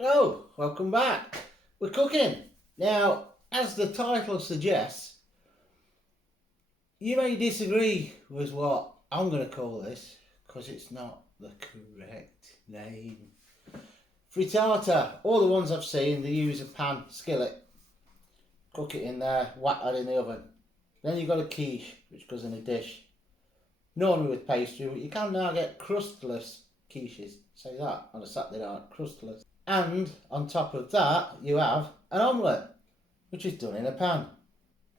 Hello, welcome back. We're cooking. Now, as the title suggests, you may disagree with what I'm going to call this because it's not the correct name. Frittata. All the ones I've seen, they use a pan, skillet, cook it in there, whack that in the oven. Then you've got a quiche, which goes in a dish. Normally with pastry, but you can now get crustless quiches. Say that on a Saturday night, crustless. And on top of that, you have an omelette, which is done in a pan.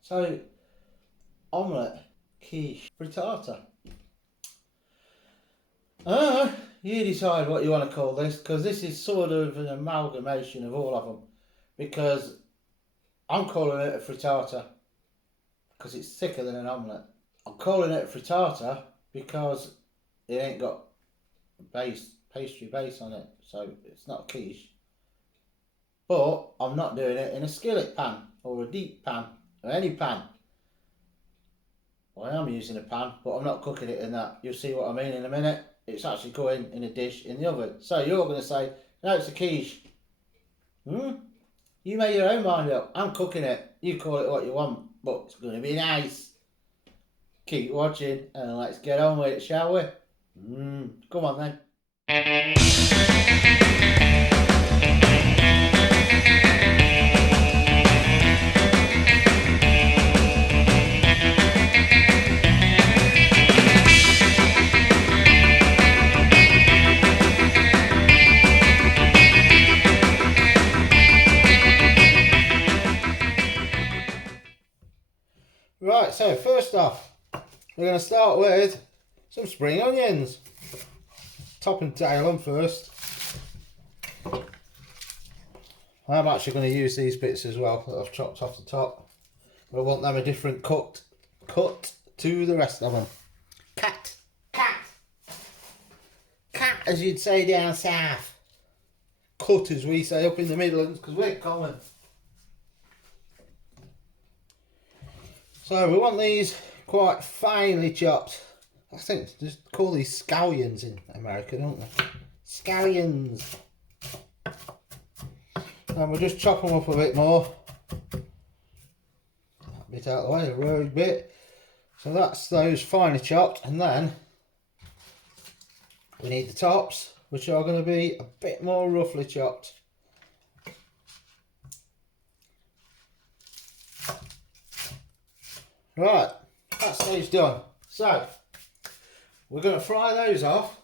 So, omelette, quiche, frittata. You decide what you want to call this, because this is sort of an amalgamation of all of them. Because I'm calling it a frittata, because it's thicker than an omelette. I'm calling it a frittata because it ain't got pastry base on it, so it's not a quiche. But I'm not doing it in a skillet pan or a deep pan or any pan. Well, I am using a pan, but I'm not cooking it in that. You'll see what I mean in a minute. It's actually going in a dish in the oven. So you're going to say, no, it's a quiche. You make your own mind up. I'm cooking it. You call it what you want, but it's going to be nice. Keep watching and let's get on with it, shall we? Come on then. Right, so first off, we're going to start with some spring onions. Top and tail them first. I'm actually going to use these bits as well that I've chopped off the top. But I want them a different cut to the rest of them. Cat, as you'd say down south. Cut as we say up in the Midlands, because we're common. So we want these quite finely chopped. I think they just call these scallions in America, don't they? Scallions. And we'll just chop them up a bit more. That bit out of the way, a road bit. So that's those finely chopped, and then we need the tops, which are going to be a bit more roughly chopped. Right, that's those done. So we're going to fry those off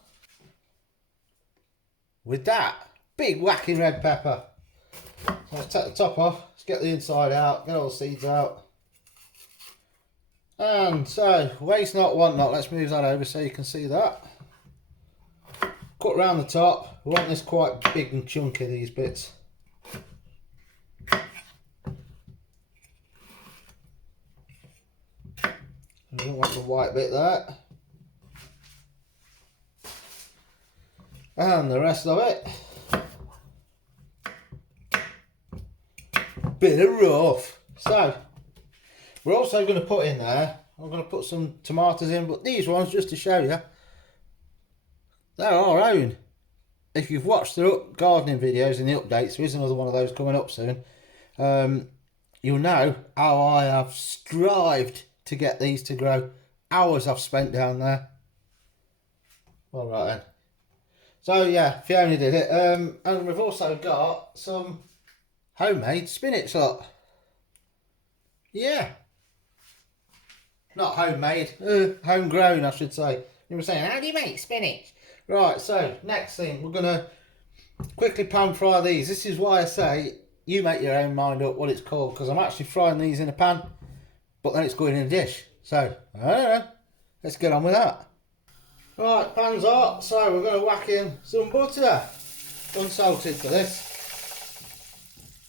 with that big whacking red pepper. So let's take the top off, let's get the inside out, get all the seeds out. And so, waste not, want not, let's move that over so you can see that. Cut round the top, we want this quite big and chunky, these bits. We don't want the white bit there. And the rest of it. Bit of rough. So, we're also going to put in there, I'm going to put some tomatoes in, but these ones, just to show you, they're our own. If you've watched the gardening videos and the updates, there is another one of those coming up soon, you'll know how I have strived to get these to grow. Hours I've spent down there. All right then. So yeah, Fiona did it. And we've also got some homemade spinach lot. Yeah. Not homemade, homegrown I should say. You were saying, how do you make spinach? Right, so next thing, we're going to quickly pan fry these. This is why I say you make your own mind up what it's called, because I'm actually frying these in a pan, but then it's going in a dish. So, I don't know. Let's get on with that. Right, pan's hot, so we're going to whack in some butter. Unsalted for this.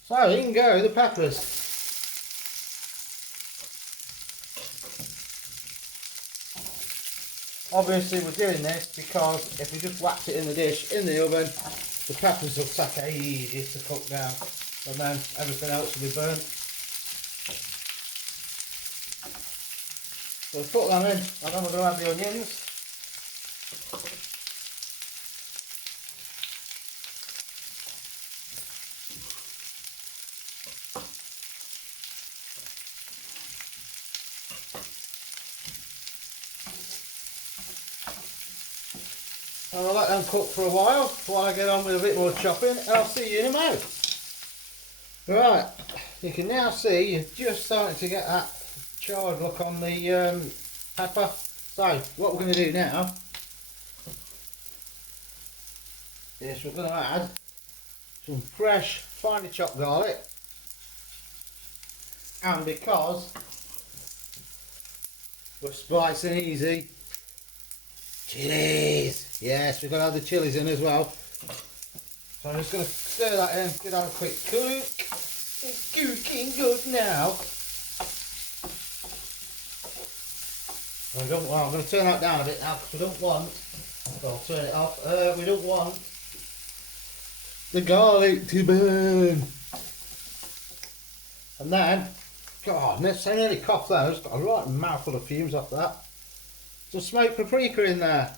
So, in go the peppers. Obviously we're doing this because if we just whacked it in the dish, in the oven, the peppers will take ages to cook down, and then everything else will be burnt. So we'll put them in, and then we're going to add the onions. And I'll let them cook for a while I get on with a bit more chopping, and I'll see you in a moment. Right, you can now see you're just starting to get that charred look on the pepper. So what we're going to do now is we're going to add some fresh finely chopped garlic, and because we're spicing easy, chilies. Yes, we're going to add the chilies in as well. So I'm just going to stir that in, give that a quick cook. It's cooking good now. I'm going to turn that down a bit now because we don't want, I'll turn it off, we don't want the garlic to burn. And then, God, I nearly coughed there, I just got a right mouthful of fumes off that. Some smoked paprika in there.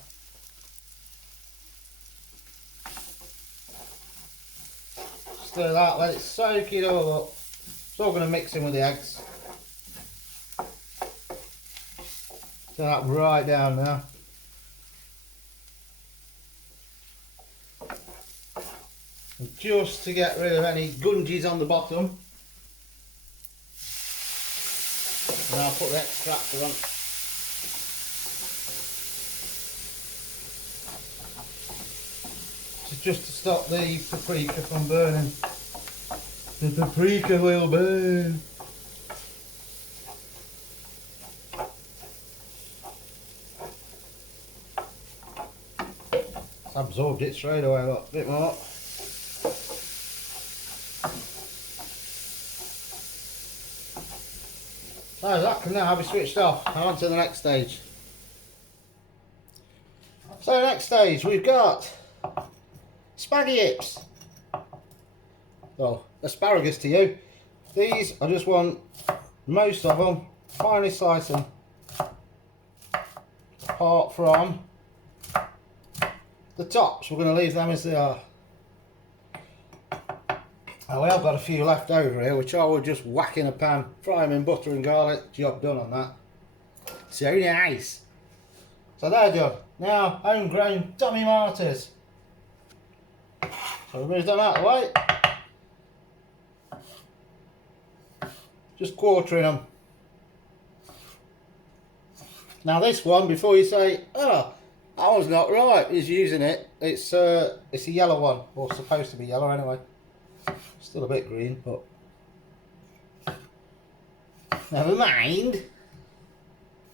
Stir that, let it soak it all up. It's all going to mix in with the eggs. Turn that right down now. And just to get rid of any gunges on the bottom. And I'll put the extractor on. Just to stop the paprika from burning. The paprika will burn. It's absorbed it straight away, look, a bit more. So that can now be switched off and on to the next stage. So next stage we've got spaghetti hips. Well, asparagus to you. These I just want most of them finely sliced them apart from the tops. We're going to leave them as they are. Now we have got a few left over here which I will just whack in a pan, fry them in butter and garlic, job done on that. So nice. So they're done. Now homegrown tomatoes. So we've moved them out of the way. Just quartering them. Now this one, before you say, oh, that one's not right, is using it. It's a yellow one, or supposed to be yellow anyway. Still a bit green, but never mind.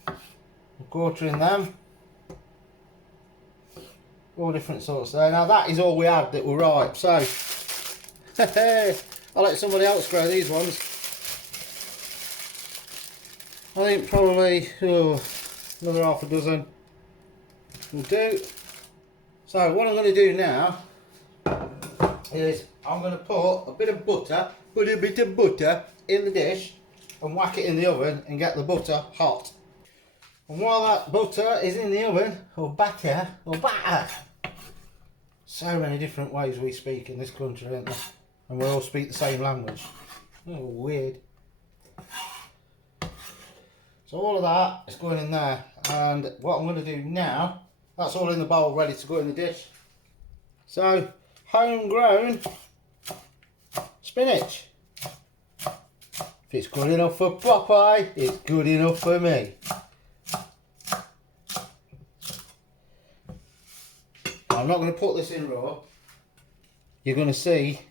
We're quartering them. All different sorts there. Now that is all we had that were ripe, so I'll let somebody else grow these ones. I think probably another half a dozen will do. So what I'm going to do now is I'm going to put a bit of butter in the dish and whack it in the oven and get the butter hot. And while that butter is in the oven, or batter, so many different ways we speak in this country, aren't there? And we all speak the same language. Oh, weird. So all of that is going in there, and what I'm going to do now, that's all in the bowl ready to go in the dish. So, homegrown spinach. If it's good enough for Popeye, it's good enough for me. I'm not going to put this in raw. You're going to see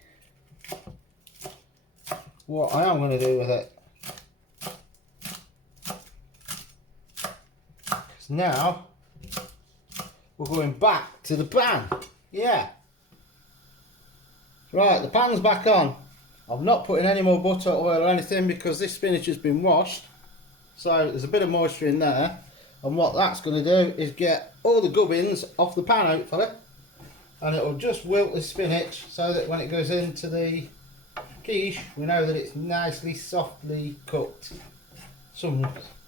what I am going to do with it. Because now we're going back to the pan. Yeah. Right, the pan's back on. I'm not putting any more butter, oil or anything because this spinach has been washed. So there's a bit of moisture in there. And what that's going to do is get all the gubbins off the pan, hopefully. And it will just wilt the spinach so that when it goes into the quiche, we know that it's nicely, softly cooked. Some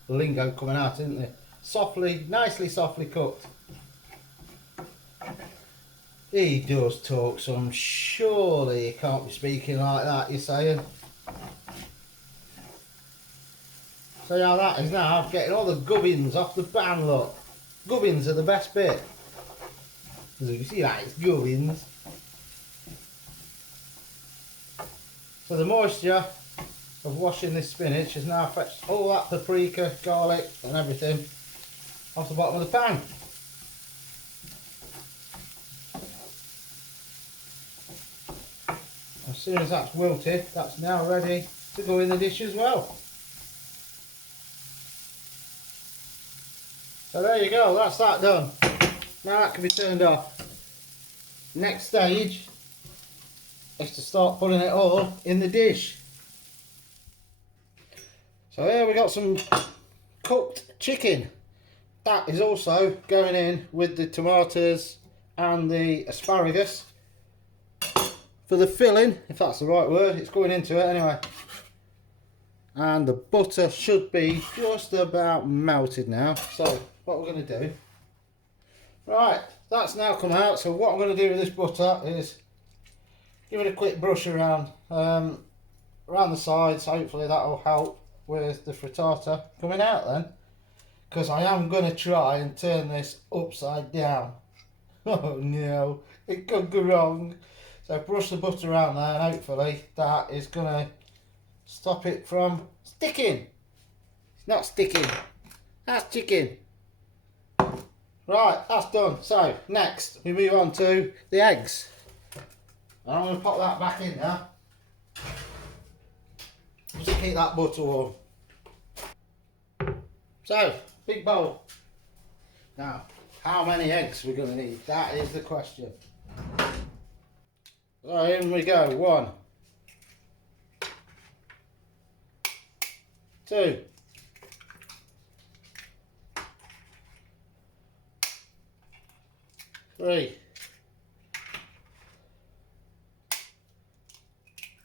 lingo coming out, isn't there? Softly, nicely, softly cooked. He does talk some, surely he can't be speaking like that, you're saying? So how that is now, getting all the gubbins off the pan, look. Gubbins are the best bit. As you can see that, it's gubbins. So the moisture of washing this spinach has now fetched all that paprika, garlic and everything off the bottom of the pan. As soon as that's wilted, that's now ready to go in the dish as well. So there you go, that's that done. Now that can be turned off. Next stage is to start putting it all in the dish. So here we got some cooked chicken. That is also going in with the tomatoes and the asparagus. For the filling, if that's the right word, it's going into it anyway. And the butter should be just about melted now. So what we're going to do, right, that's now come out. So what I'm going to do with this butter is give it a quick brush around around the sides. Hopefully that will help with the frittata coming out then, because I am going to try and turn this upside down. Oh no, it could go wrong. So brush the butter around there, and hopefully that is going to stop it from sticking. It's not sticking, that's chicken. Right, that's done. So next we move on to the eggs. And I'm going to pop that back in now, just to keep that butter warm. So, big bowl. Now, how many eggs we're going to need? That is the question. So in we go. 1, 2, 3,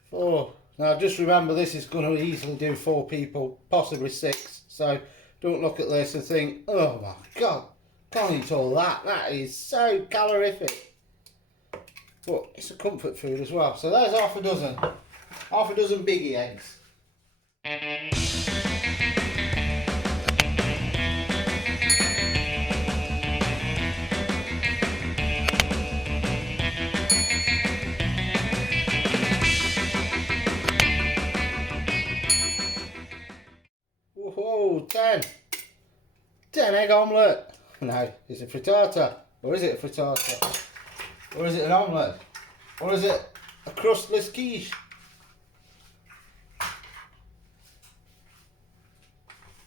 4. Now just remember, this is going to easily do 4 people, possibly 6. So don't look at this and think, oh my god, can't eat all that. That is so calorific. But it's a comfort food as well. So there's half a dozen biggie eggs. Whoa, 10 egg omelette. No, it's a frittata. Or is it a frittata? Or is it an omelette? Or is it a crustless quiche?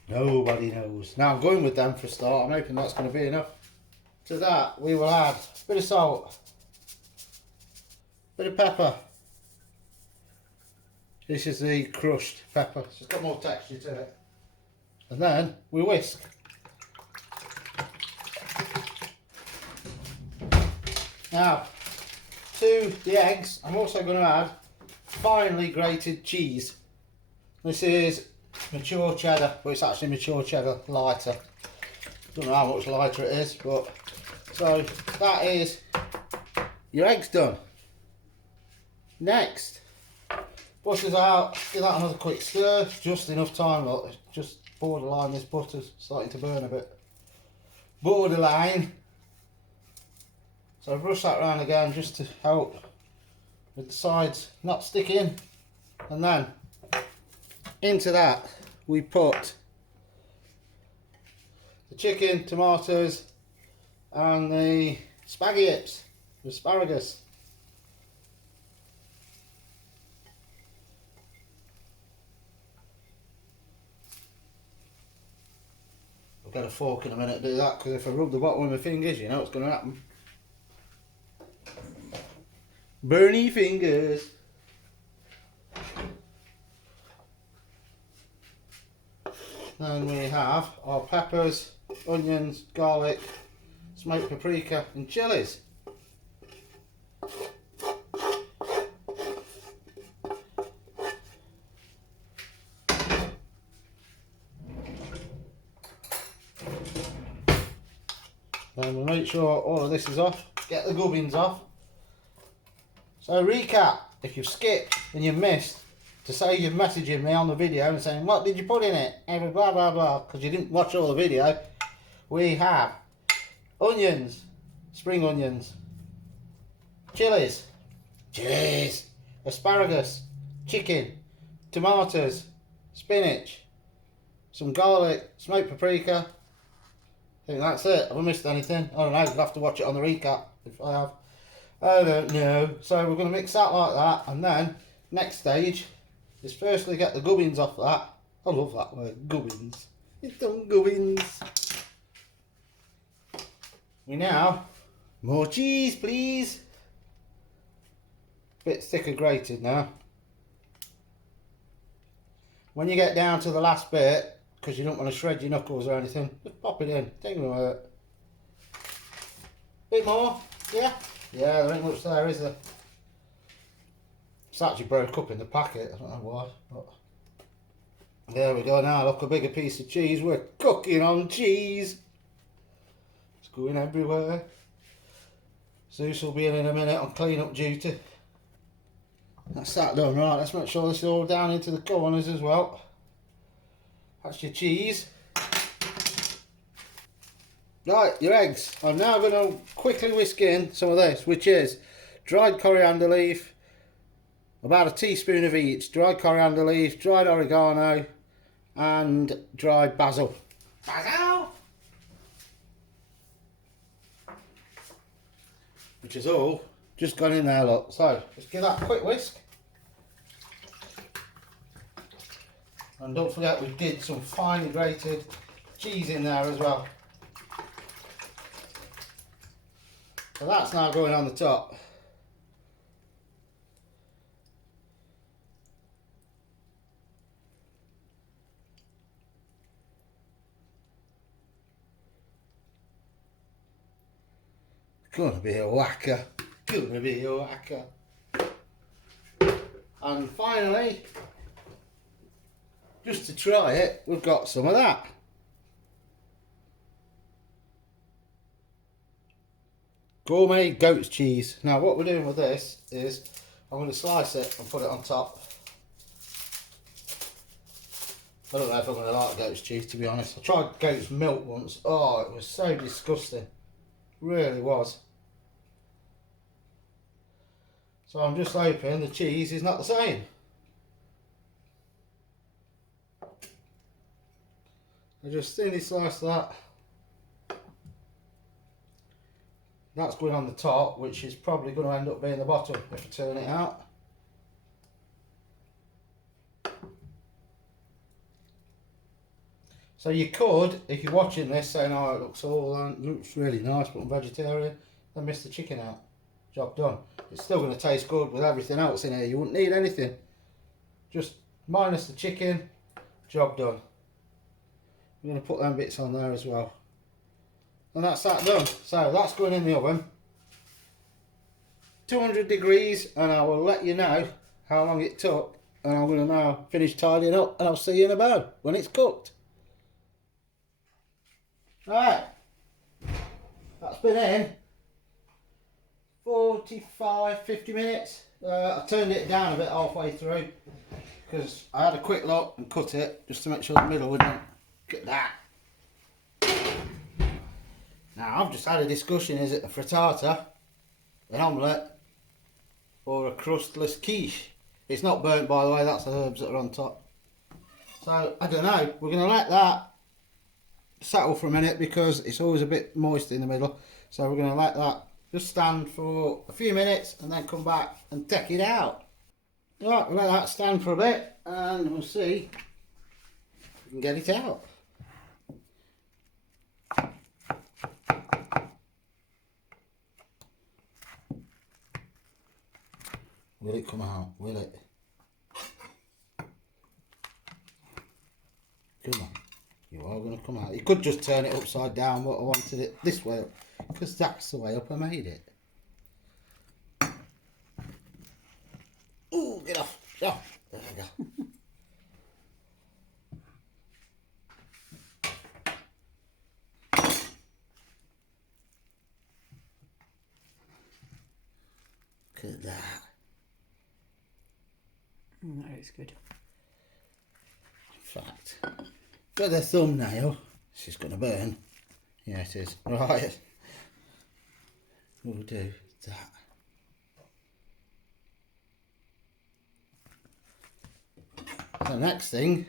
Nobody knows. Now I'm going with them for a start. I'm hoping that's going to be enough. To that we will add a bit of salt, a bit of pepper. This is the crushed pepper, so it's got more texture to it. And then we whisk. Now, to the eggs, I'm also going to add finely grated cheese. This is mature cheddar, but it's actually mature cheddar lighter. Don't know how much lighter it is, but so that is your eggs done. Next, butter's out. Give that another quick stir, just enough time. Look, just borderline. This butter's starting to burn a bit. Borderline. So brush that around again just to help with the sides not sticking. And then into that we put the chicken, tomatoes and the spaghettis, the asparagus. I'll get a fork in a minute to do that, because if I rub the bottom with my fingers, you know what's going to happen. Burny fingers. Then we have our peppers, onions, garlic, smoked paprika and chilies. Then we'll make sure all of this is off, get the gubbins off. So recap, if you've skipped and you've missed, to say you're messaging me on the video and saying, what did you put in it? Every blah blah blah, because you didn't watch all the video. We have onions, spring onions, chilies, asparagus, chicken, tomatoes, spinach, some garlic, smoked paprika. I think that's it. Have I missed anything? I don't know. You'll have to watch it on the recap if I have. I don't know. So we're going to mix that like that, and then next stage is firstly get the gubbins off that. I love that word, gubbins. It's done gubbins. We now, more cheese please. Bit thicker grated now. When you get down to the last bit, because you don't want to shred your knuckles or anything, just pop it in. Take them away. Bit more, yeah? Yeah, there ain't much there, is there? It's actually broke up in the packet, I don't know why. But there we go now, look, a bigger piece of cheese. We're cooking on cheese. It's going everywhere. Zeus will be in a minute on clean up duty. That's that done. Right, let's make sure this is all down into the corners as well. That's your cheese. Right, your eggs. I'm now going to quickly whisk in some of this, which is dried coriander leaf, about a teaspoon of each. Dried coriander leaf, dried oregano, and dried basil. Basil! Which is all just gone in there, look. So, let's give that a quick whisk. And don't forget we did some finely grated cheese in there as well. So that's now going on the top. Gonna be a whacker. Gonna be a whacker. And finally, just to try it, we've got some of that. Gourmet goat's cheese. Now what we're doing with this is I'm going to slice it and put it on top. I don't know if I'm going to like goat's cheese, to be honest. I tried goat's milk once. Oh, it was so disgusting. It really was. So I'm just hoping the cheese is not the same. I just thinly slice that. That's going on the top, which is probably going to end up being the bottom if I turn it out. So you could, if you're watching this, saying, oh, it looks really nice, but I'm vegetarian, then miss the chicken out. Job done. It's still going to taste good with everything else in here. You wouldn't need anything. Just minus the chicken, job done. I'm going to put them bits on there as well. And that's that done. So that's going in the oven. 200 degrees, and I will let you know how long it took. And I'm going to now finish tidying up, and I'll see you in about when it's cooked. Right. That's been in 45, 50 minutes. I turned it down a bit halfway through because I had a quick look and cut it just to make sure the middle wouldn't get that. Now I've just had a discussion, is it a frittata, an omelette or a crustless quiche? It's not burnt, by the way, that's the herbs that are on top. So I don't know, we're going to let that settle for a minute because it's always a bit moist in the middle. So we're going to let that just stand for a few minutes and then come back and take it out. Right, we'll let that stand for a bit and we'll see if we can get it out. Will it come out? Will it? Come on. You are going to come out. You could just turn it upside down, but I wanted it this way up because that's the way up I made it. Ooh, get off. Get off. There we go. Look at that. That is good. In fact, got the thumbnail. This is going to burn. Yeah, it is. Right. we'll do that. The next thing,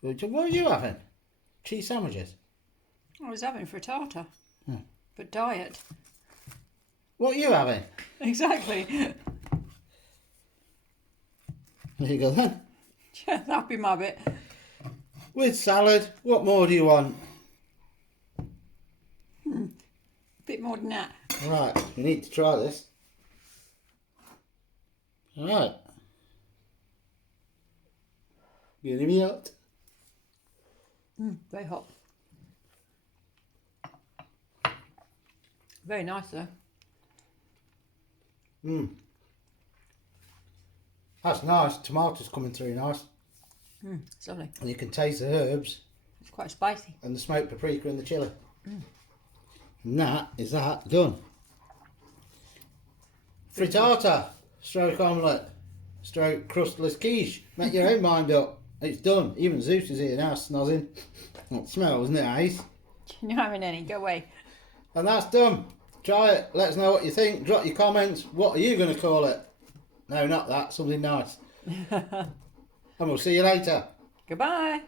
what are you having? Cheese sandwiches? I was having frittata, but diet. What are you having? Exactly. There you go then. Yeah, that'd be my bit. With salad, what more do you want? Bit more than that. Right, we need to try this. Alright. Get me out. Very hot. Very nice though. That's nice. Tomatoes coming through nice. It's lovely. And you can taste the herbs It's quite spicy. and the smoked paprika and the chilli. And that is that done. Frittata, stroke omelette, stroke crustless quiche. Make your own mind up. It's done. Even Zeus is here now, snozzing. It smells, isn't it, Ace? You're not having any. Go away. And that's done. Try it. Let us know what you think. Drop your comments. What are you going to call it? No, not that. Something nice. And we'll see you later. Goodbye.